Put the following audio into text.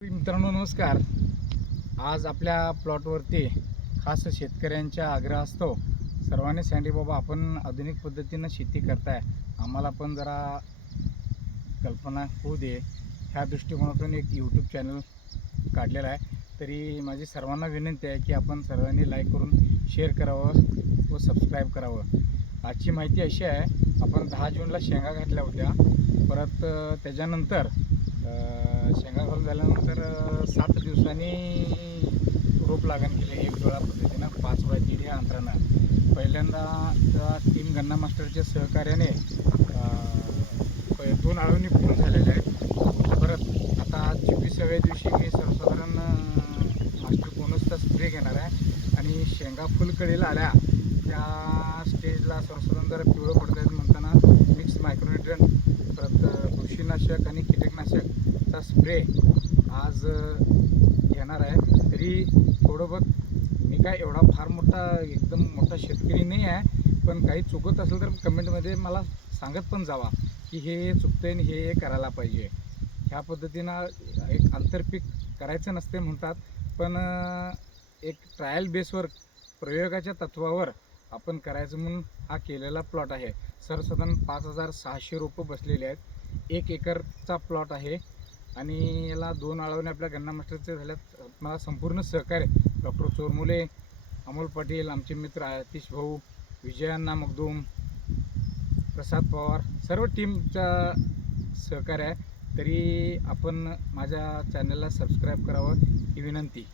मित्रांनो नमस्कार. आज आपल्या प्लॉटवरती खास शेतकऱ्यांच्या आग्रहास्तव सर्वांनी सांगितले बाबा आपण आधुनिक पद्धतीनं शेती करताय, आम्हाला पण जरा कल्पना होऊ दे ह्या दृष्टिकोनातून एक यूट्यूब चॅनल काढलेला आहे. तरी माझी सर्वांना विनंती आहे की आपण सर्वांनी लाईक करून शेअर करावं व सबस्क्राईब करावं. आजची माहिती अशी आहे, आपण 10 जूनला शेंगा घातल्या होत्या. परत त्याच्यानंतर शेंगा घालून झाल्यानंतर 7 दिवसांनी रोप लागण केले एक डोळा पद्धतीनं 5x1.5 ह्या अंतरानं. पहिल्यांदा त्या टीम गन्ना मास्टरच्या सहकार्याने 2 आळवणी पूर्ण झालेल्या आहेत. परत आता 26व्या दिवशी मी सर्वसाधारण मास्टर बोनसचा स्प्रे घेणार आहे आणि शेंगा फुलकळीला आल्या त्या स्टेजला सर्वसाधारण जरा पिवळं पडत आहेत म्हणताना मिक्स मायक्रोन्यूट्रिएंट परत बुरशीनाशक आणि कीटकनाशकचा स्प्रे आज घेणार आहे. तरी थोडं बहुत मी काय एवढा फार मोठा एकदम मोठा शेतकरी नाही आहे, पण काही चुकत असेल तर कमेंटमध्ये मला सांगत पण जावा की हे चुकतंय आणि हे करायला पाहिजे. ह्या पद्धतीनं एक आंतरपीक करायचं नसते म्हणतात, पण एक ट्रायल बेसवर प्रयोगाच्या तत्वावर आपण करायचं म्हणून हा केलेला प्लॉट आहे. सर्वसाधारण 5600 रोपं बसलेली आहेत. 1 एकरचा प्लॉट आहे आणि याला 2 आळवणे आपल्या गन्ना मास्टरचे झाल्यात. मला संपूर्ण सहकार्य डॉक्टर चोरमुले, अमोल पाटील, आमचे मित्र आतिश भाऊ, विजयांना मगदूम, प्रसाद पवार, सर्व टीमचा सहकार्य आहे. तरी आपण माझ्या चॅनलला सबस्क्राईब करावं ही विनंती.